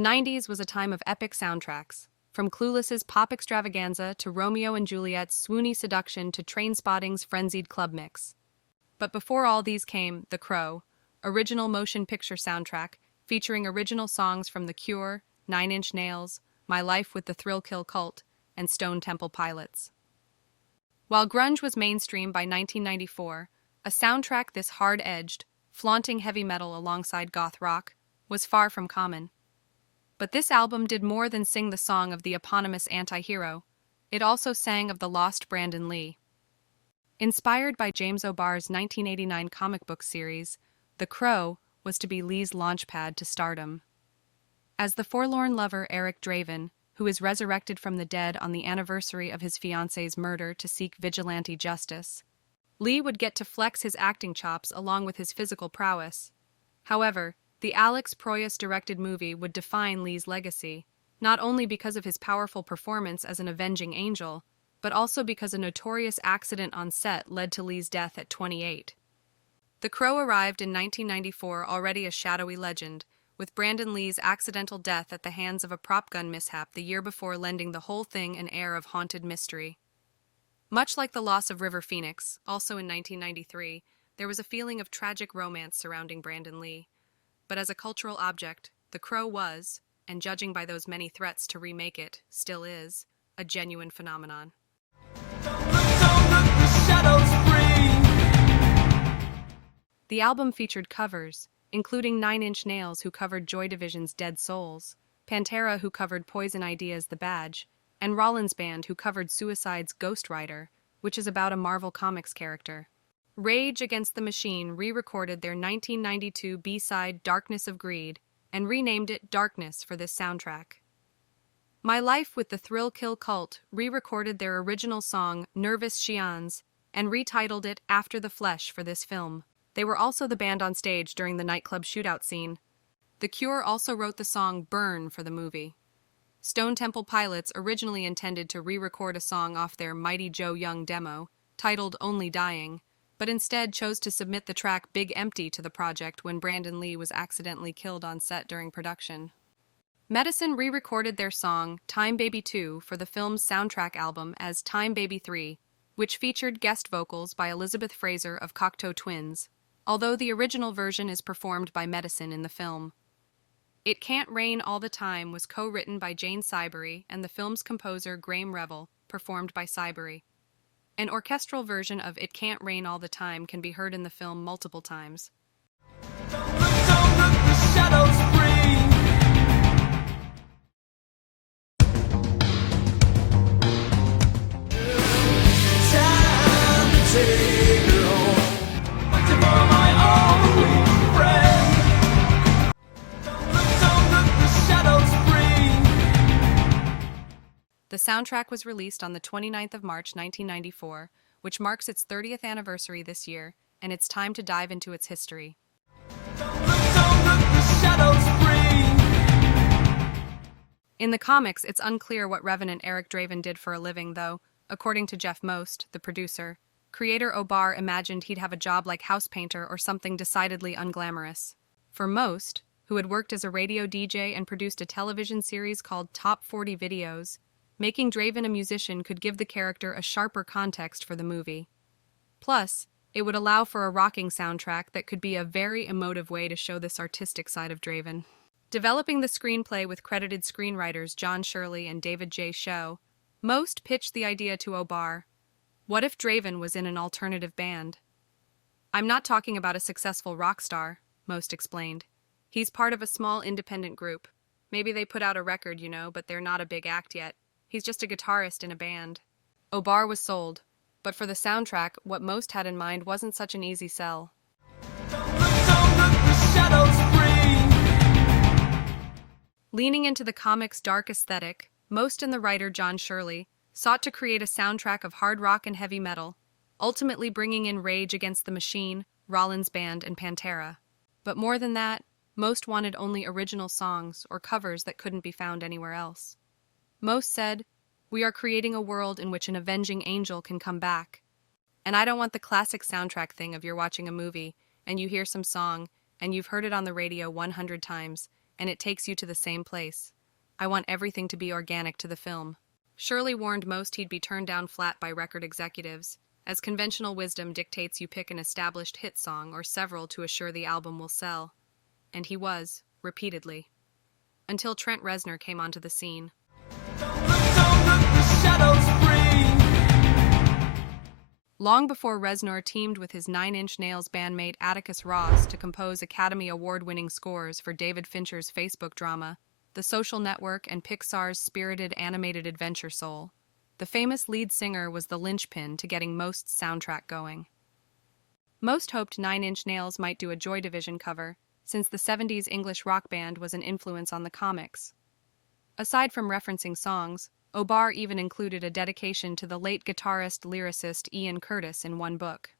90s was a time of epic soundtracks, from Clueless's pop extravaganza to Romeo and Juliet's swoony seduction to Trainspotting's frenzied club mix. But before all these came The Crow, original motion picture soundtrack featuring original songs from The Cure, Nine Inch Nails, My Life with the Thrill Kill Cult, and Stone Temple Pilots. While grunge was mainstream by 1994, a soundtrack this hard-edged, flaunting heavy metal alongside goth rock was far from common. But this album did more than sing the song of the eponymous anti-hero. It also sang of the lost Brandon Lee. Inspired by James O Barr's 1989 comic book series, The Crow was to be Lee's launchpad to stardom. As the forlorn lover Eric Draven, who is resurrected from the dead on the anniversary of his fiancée's murder to seek vigilante justice, Lee would get to flex his acting chops along with his physical prowess. However, the Alex Proyas-directed movie would define Lee's legacy, not only because of his powerful performance as an avenging angel, but also because a notorious accident on set led to Lee's death at 28. The Crow arrived in 1994 already a shadowy legend, with Brandon Lee's accidental death at the hands of a prop gun mishap the year before lending the whole thing an air of haunted mystery. Much like the loss of River Phoenix, also in 1993, there was a feeling of tragic romance surrounding Brandon Lee. But as a cultural object, The Crow was, and judging by those many threats to remake it, still is, a genuine phenomenon. The album featured covers, including Nine Inch Nails, who covered Joy Division's Dead Souls, Pantera, who covered Poison Idea's The Badge, and Rollins Band, who covered Suicide's Ghost Rider, which is about a Marvel Comics character. Rage Against the Machine re-recorded their 1992 B-side Darkness of Greed and renamed it Darkness for this soundtrack. My Life with the Thrill Kill Cult re-recorded their original song Nervous Shians and retitled it After the Flesh for this film. They were also the band on stage during the nightclub shootout scene. The Cure also wrote the song Burn for the movie. Stone Temple Pilots originally intended to re-record a song off their Mighty Joe Young demo, titled Only Dying, but instead chose to submit the track Big Empty to the project when Brandon Lee was accidentally killed on set during production. Medicine re-recorded their song Time Baby 2 for the film's soundtrack album as Time Baby 3, which featured guest vocals by Elizabeth Fraser of Cocteau Twins, although the original version is performed by Medicine in the film. It Can't Rain All the Time was co-written by Jane Siberry and the film's composer Graham Revel, performed by Siberry. An orchestral version of It Can't Rain All the Time can be heard in the film multiple times. Don't look, the shadows bring. Time to take her home. Waiting for my only friend. Don't look, the shadows bring. The soundtrack was released on the 29th of March 1994, which marks its 30th anniversary this year, and it's time to dive into its history. Don't look, the shadows bring. In the comics, it's unclear what Revenant Eric Draven did for a living, though, according to Jeff Most, the producer, creator O Barr imagined he'd have a job like house painter or something decidedly unglamorous. For Most, who had worked as a radio DJ and produced a television series called Top 40 Videos, making Draven a musician could give the character a sharper context for the movie. Plus, it would allow for a rocking soundtrack that could be a very emotive way to show this artistic side of Draven. Developing the screenplay with credited screenwriters John Shirley and David J. Show, Most pitched the idea to O Barr. What if Draven was in an alternative band? I'm not talking about a successful rock star, Most explained. He's part of a small independent group. Maybe they put out a record, but they're not a big act yet. He's just a guitarist in a band. O Barr was sold, but for the soundtrack, what Most had in mind wasn't such an easy sell. Don't look, the shadows bring. Leaning into the comic's dark aesthetic, Most and the writer John Shirley sought to create a soundtrack of hard rock and heavy metal, ultimately bringing in Rage Against the Machine, Rollins Band, and Pantera. But more than that, Most wanted only original songs or covers that couldn't be found anywhere else. Most said, "We are creating a world in which an avenging angel can come back. And I don't want the classic soundtrack thing of you're watching a movie, and you hear some song, and you've heard it on the radio 100 times, and it takes you to the same place. I want everything to be organic to the film. Shirley warned most he'd be turned down flat by record executives, as conventional wisdom dictates you pick an established hit song or several to assure the album will sell. And he was, repeatedly. Until Trent Reznor came onto the scene. Don't look, the shadows bring. Long before Reznor teamed with his Nine Inch Nails bandmate Atticus Ross to compose Academy Award-winning scores for David Fincher's Facebook drama, The Social Network and Pixar's spirited animated adventure Soul, the famous lead singer was the linchpin to getting most soundtrack going. Most hoped Nine Inch Nails might do a Joy Division cover, since the 70s English rock band was an influence on the comics. Aside from referencing songs, O Barr even included a dedication to the late guitarist-lyricist Ian Curtis in one book.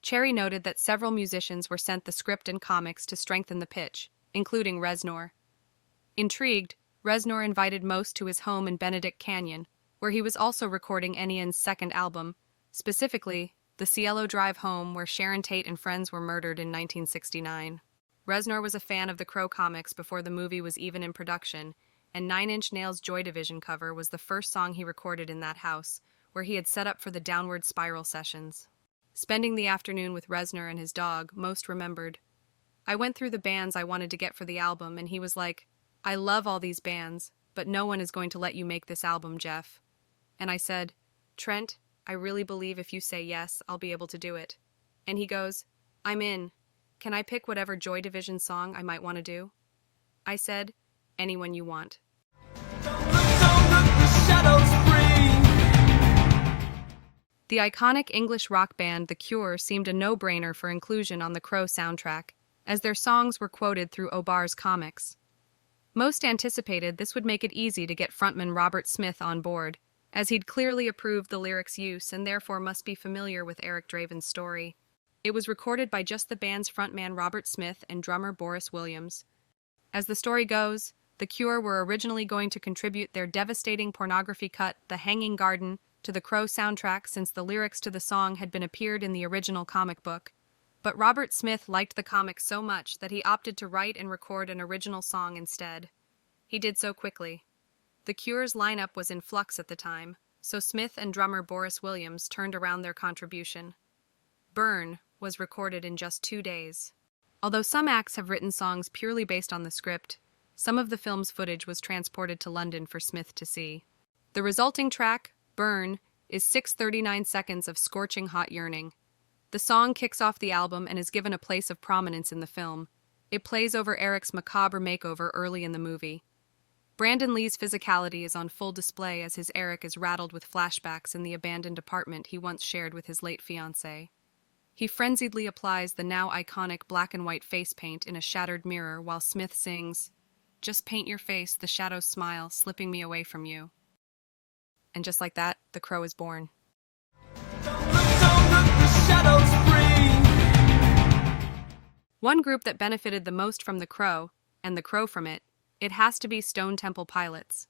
Cherry noted that several musicians were sent the script and comics to strengthen the pitch, including Reznor. Intrigued, Reznor invited most to his home in Benedict Canyon, where he was also recording Enian's second album, specifically the Cielo Drive home where Sharon Tate and friends were murdered in 1969. Reznor was a fan of the Crow comics before the movie was even in production, and Nine Inch Nails' Joy Division cover was the first song he recorded in that house, where he had set up for the Downward Spiral sessions. Spending the afternoon with Reznor and his dog, Most remembered, "I went through the bands I wanted to get for the album, and he was like, 'I love all these bands, but no one is going to let you make this album, Jeff.' And I said, 'Trent, I really believe if you say yes, I'll be able to do it.' And he goes, 'I'm in. Can I pick whatever Joy Division song I might want to do?' I said, 'Anyone you want.'" Don't look, the shadows bring. The iconic English rock band The Cure seemed a no-brainer for inclusion on the Crow soundtrack, as their songs were quoted through O Barr's comics. Most anticipated this would make it easy to get frontman Robert Smith on board, as he'd clearly approved the lyrics' use and therefore must be familiar with Eric Draven's story. It was recorded by just the band's frontman Robert Smith and drummer Boris Williams. As the story goes, The Cure were originally going to contribute their devastating pornography cut, The Hanging Garden, to the Crow soundtrack since the lyrics to the song had been appeared in the original comic book. But Robert Smith liked the comic so much that he opted to write and record an original song instead. He did so quickly. The Cure's lineup was in flux at the time, so Smith and drummer Boris Williams turned around their contribution. Burn was recorded in just 2 days. Although some acts have written songs purely based on the script, some of the film's footage was transported to London for Smith to see. The resulting track, Burn, is 6:39 seconds of scorching hot yearning. The song kicks off the album and is given a place of prominence in the film. It plays over Eric's macabre makeover early in the movie. Brandon Lee's physicality is on full display as his Eric is rattled with flashbacks in the abandoned apartment he once shared with his late fiancée. He frenziedly applies the now iconic black and white face paint in a shattered mirror while Smith sings, "Just paint your face, the shadows smile, slipping me away from you." And just like that, The Crow is born. Don't look, the shadows bring. One group that benefited the most from The Crow, and The Crow from it has to be Stone Temple Pilots.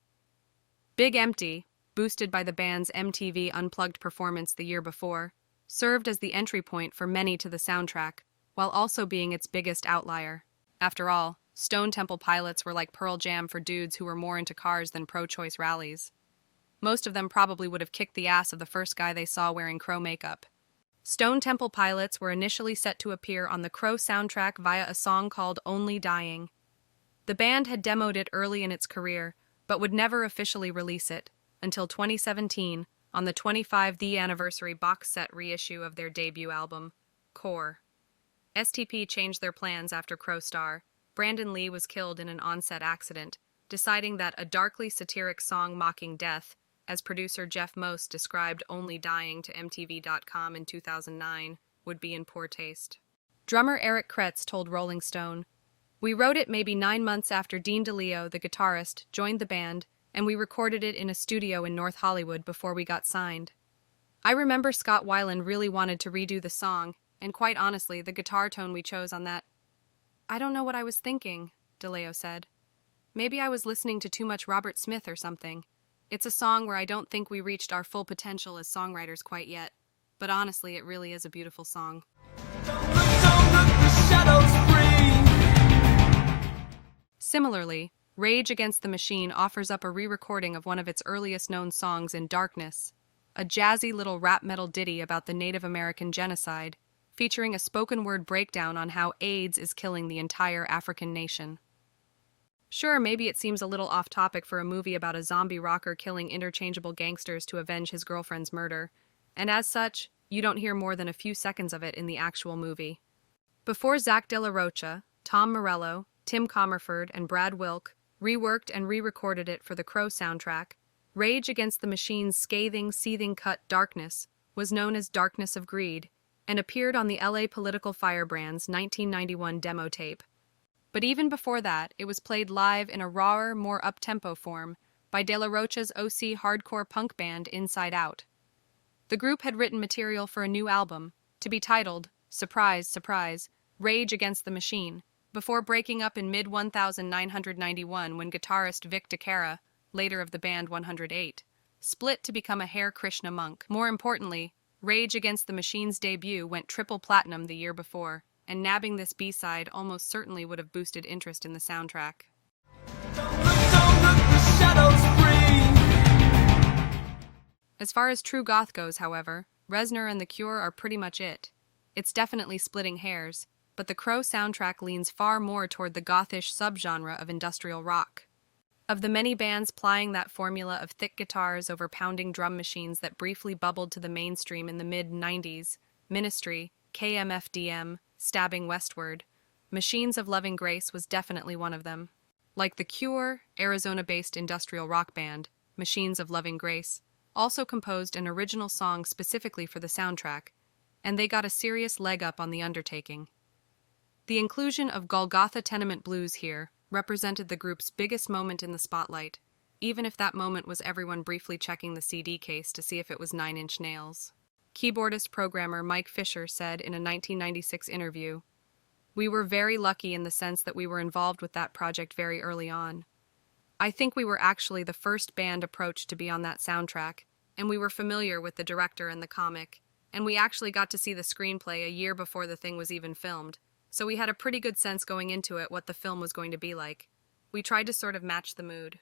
Big Empty, boosted by the band's MTV Unplugged performance the year before, served as the entry point for many to the soundtrack, while also being its biggest outlier. After all, Stone Temple Pilots were like Pearl Jam for dudes who were more into cars than pro-choice rallies. Most of them probably would have kicked the ass of the first guy they saw wearing Crow makeup. Stone Temple Pilots were initially set to appear on the Crow soundtrack via a song called Only Dying. The band had demoed it early in its career, but would never officially release it, until 2017, on the 25th anniversary box set reissue of their debut album, Core. STP changed their plans after Crow star Brandon Lee was killed in an on-set accident, deciding that a darkly satiric song mocking death, as producer Jeff Most described Only Dying to MTV.com in 2009, would be in poor taste. Drummer Eric Kretz told Rolling Stone, "We wrote it maybe 9 months after Dean DeLeo, the guitarist, joined the band, and we recorded it in a studio in North Hollywood before we got signed. I remember Scott Weiland really wanted to redo the song, and quite honestly, the guitar tone we chose on that, I don't know what I was thinking," DeLeo said. "Maybe I was listening to too much Robert Smith or something. It's a song where I don't think we reached our full potential as songwriters quite yet, but honestly, it really is a beautiful song." Don't look, the shadows bring. Similarly, Rage Against the Machine offers up a re-recording of one of its earliest known songs in Darkness, a jazzy little rap metal ditty about the Native American genocide, featuring a spoken word breakdown on how AIDS is killing the entire African nation. Sure, maybe it seems a little off topic for a movie about a zombie rocker killing interchangeable gangsters to avenge his girlfriend's murder, and as such, you don't hear more than a few seconds of it in the actual movie. Before Zach De La Rocha, Tom Morello, Tim Comerford, and Brad Wilk reworked and re-recorded it for the Crow soundtrack, Rage Against the Machine's scathing, seething cut Darkness was known as Darkness of Greed and appeared on the LA Political Firebrand's 1991 demo tape. But even before that, it was played live in a rawer, more up-tempo form by De La Rocha's OC hardcore punk band Inside Out. The group had written material for a new album, to be titled, surprise, surprise, Rage Against the Machine, before breaking up in mid-1991 when guitarist Vic DeCara, later of the band 108, split to become a Hare Krishna monk. More importantly, Rage Against the Machine's debut went triple platinum the year before, and nabbing this B-side almost certainly would have boosted interest in the soundtrack. Don't let the shadows breathe. As far as true goth goes, however, Reznor and The Cure are pretty much it. It's definitely splitting hairs, but the Crow soundtrack leans far more toward the gothish subgenre of industrial rock. Of the many bands plying that formula of thick guitars over pounding drum machines that briefly bubbled to the mainstream in the mid-90s, Ministry, KMFDM, Stabbing Westward, Machines of Loving Grace was definitely one of them. Like The Cure, Arizona-based industrial rock band, Machines of Loving Grace, also composed an original song specifically for the soundtrack, and they got a serious leg up on the undertaking. The inclusion of Golgotha Tenement Blues here represented the group's biggest moment in the spotlight, even if that moment was everyone briefly checking the CD case to see if it was Nine Inch Nails. Keyboardist-programmer Mike Fisher said in a 1996 interview, "We were very lucky in the sense that we were involved with that project very early on. I think we were actually the first band approached to be on that soundtrack, and we were familiar with the director and the comic, and we actually got to see the screenplay a year before the thing was even filmed, so we had a pretty good sense going into it what the film was going to be like. We tried to sort of match the mood."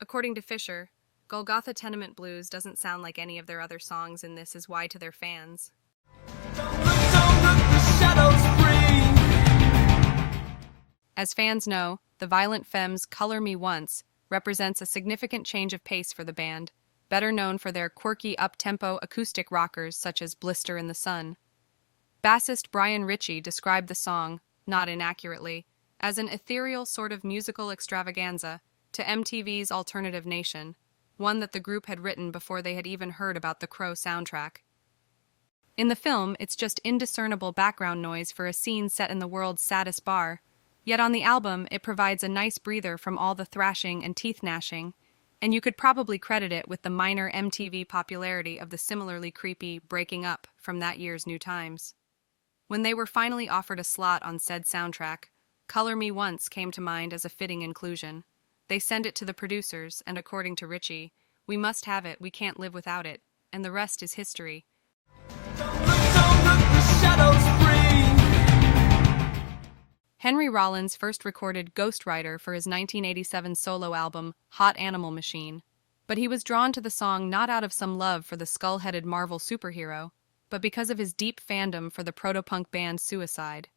According to Fisher, Golgotha Tenement Blues doesn't sound like any of their other songs, and this is why to their fans. Don't let the shadows breathe. As fans know, the Violent Femmes' Color Me Once represents a significant change of pace for the band, better known for their quirky up-tempo acoustic rockers such as Blister in the Sun. Bassist Brian Ritchie described the song, not inaccurately, as an ethereal sort of musical extravaganza to MTV's Alternative Nation, one that the group had written before they had even heard about the Crow soundtrack. In the film, it's just indiscernible background noise for a scene set in the world's saddest bar, yet on the album it provides a nice breather from all the thrashing and teeth gnashing, and you could probably credit it with the minor MTV popularity of the similarly creepy Breaking Up from that year's New Times. When they were finally offered a slot on said soundtrack, Color Me Once came to mind as a fitting inclusion. They sent it to the producers, and according to Ritchie, "We must have it, we can't live without it, and the rest is history." Don't let the shadows breathe. Henry Rollins first recorded Ghostwriter for his 1987 solo album, Hot Animal Machine, but he was drawn to the song not out of some love for the skull-headed Marvel superhero, but because of his deep fandom for the proto-punk band Suicide.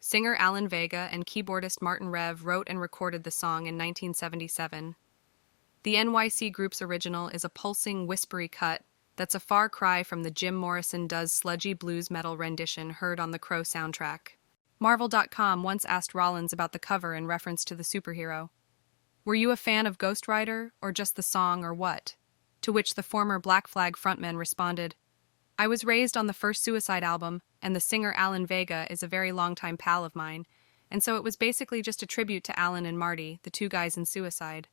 Singer Alan Vega and keyboardist Martin Rev wrote and recorded the song in 1977. The NYC group's original is a pulsing, whispery cut that's a far cry from the Jim Morrison Does sludgy blues metal rendition heard on the Crow soundtrack. Marvel.com once asked Rollins about the cover in reference to the superhero. "Were you a fan of Ghostwriter, or just the song, or what?" To which the former Black Flag frontman responded, "I was raised on the first Suicide album, and the singer Alan Vega is a very longtime pal of mine, and so it was basically just a tribute to Alan and Marty, the two guys in Suicide.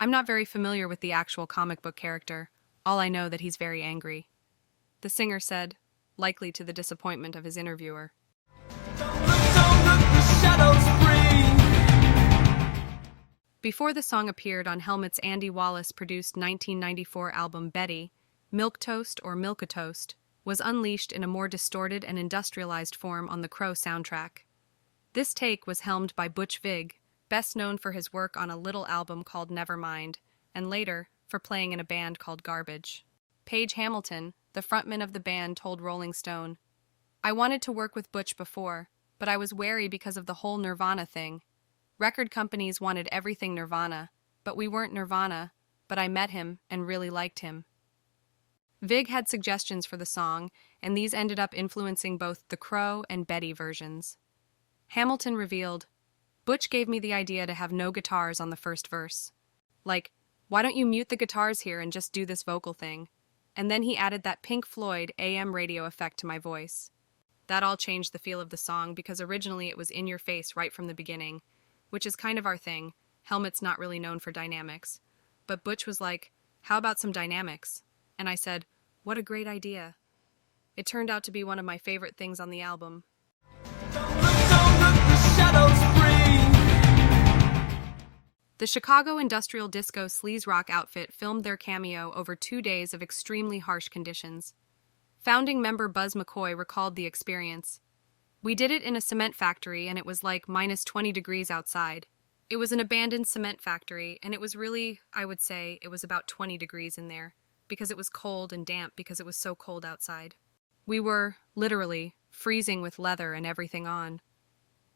I'm not very familiar with the actual comic book character, all I know that he's very angry." The singer said, likely to the disappointment of his interviewer. Don't let the shadows breathe. Before the song appeared on Helmet's Andy Wallace-produced 1994 album Betty, Milquetoast or Milquetoast was unleashed in a more distorted and industrialized form on the Crow soundtrack. This take was helmed by Butch Vig, best known for his work on a little album called Nevermind, and later for playing in a band called Garbage. Page Hamilton, the frontman of the band, told Rolling Stone, "I wanted to work with Butch before, but I was wary because of the whole Nirvana thing. Record companies wanted everything Nirvana, but we weren't Nirvana, but I met him and really liked him." Vig had suggestions for the song, and these ended up influencing both the Crow and Betty versions. Hamilton revealed, "Butch gave me the idea to have no guitars on the first verse. Like, why don't you mute the guitars here and just do this vocal thing? And then he added that Pink Floyd AM radio effect to my voice. That all changed the feel of the song because originally it was in your face right from the beginning, which is kind of our thing. Helmet's not really known for dynamics. But Butch was like, how about some dynamics? And I said, what a great idea. It turned out to be one of my favorite things on the album. Don't look, the shadows breathe. The Chicago industrial disco sleaze rock outfit filmed their cameo over 2 days of extremely harsh conditions. Founding member Buzz McCoy recalled the experience. "We did it in a cement factory and it was like minus 20 degrees outside. It was an abandoned cement factory and it was really, I would say, it was about 20 degrees in there because it was cold and damp because it was so cold outside. We were, literally, freezing with leather and everything on.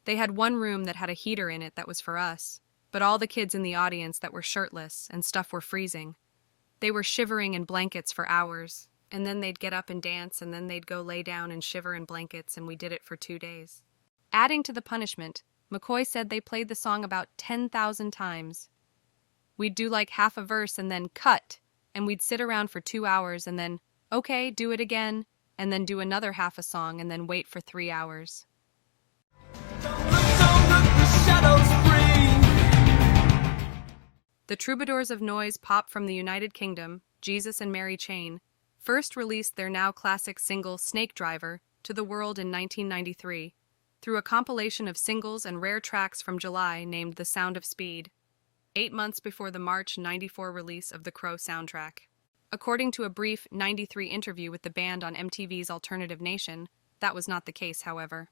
They had one room that had a heater in it that was for us, but all the kids in the audience that were shirtless and stuff were freezing. They were shivering in blankets for hours, and then they'd get up and dance, and then they'd go lay down and shiver in blankets, and we did it for 2 days." Adding to the punishment, McCoy said they played the song about 10,000 times. "We'd do like half a verse and then cut, and we'd sit around for 2 hours and then, okay, do it again, and then do another half a song and then wait for 3 hours. Don't look, the shadows breathe. The Troubadours of Noise pop from the United Kingdom, Jesus and Mary Chain, first released their now classic single Snake Driver to the world in 1993 through a compilation of singles and rare tracks from July named The Sound of Speed, 8 months before the March '94 release of the Crow soundtrack. According to a brief '93 interview with the band on MTV's Alternative Nation, that was not the case, however.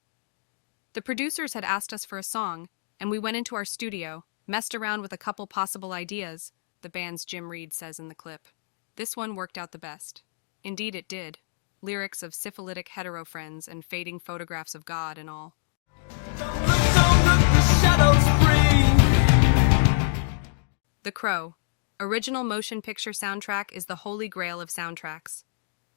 The producers had asked us for a song, and we went into our studio, messed around with a couple possible ideas, the band's Jim Reed says in the clip. This one worked out the best. Indeed it did. Lyrics of syphilitic hetero friends and fading photographs of God and all. Don't look, the shadows breathe. The Crow. Original motion picture soundtrack is the holy grail of soundtracks.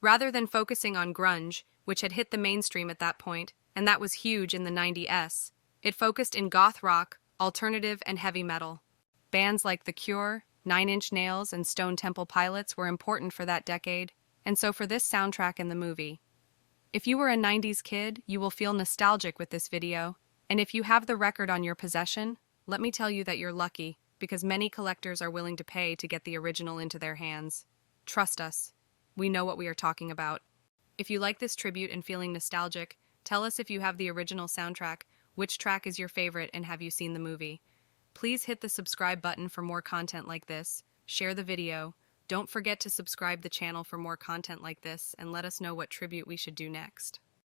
Rather than focusing on grunge, which had hit the mainstream at that point, and that was huge in the '90s, it focused in goth rock, alternative, and heavy metal. Bands like The Cure, 9 Inch Nails, and Stone Temple Pilots were important for that decade, and so for this soundtrack and the movie. If you were a '90s kid, you will feel nostalgic with this video, and if you have the record on your possession, let me tell you that you're lucky, because many collectors are willing to pay to get the original into their hands. Trust us, we know what we are talking about. If you like this tribute and feeling nostalgic, tell us if you have the original soundtrack, which track is your favorite, and have you seen the movie. Please hit the subscribe button for more content like this, share the video, don't forget to subscribe the channel for more content like this, and let us know what tribute we should do next.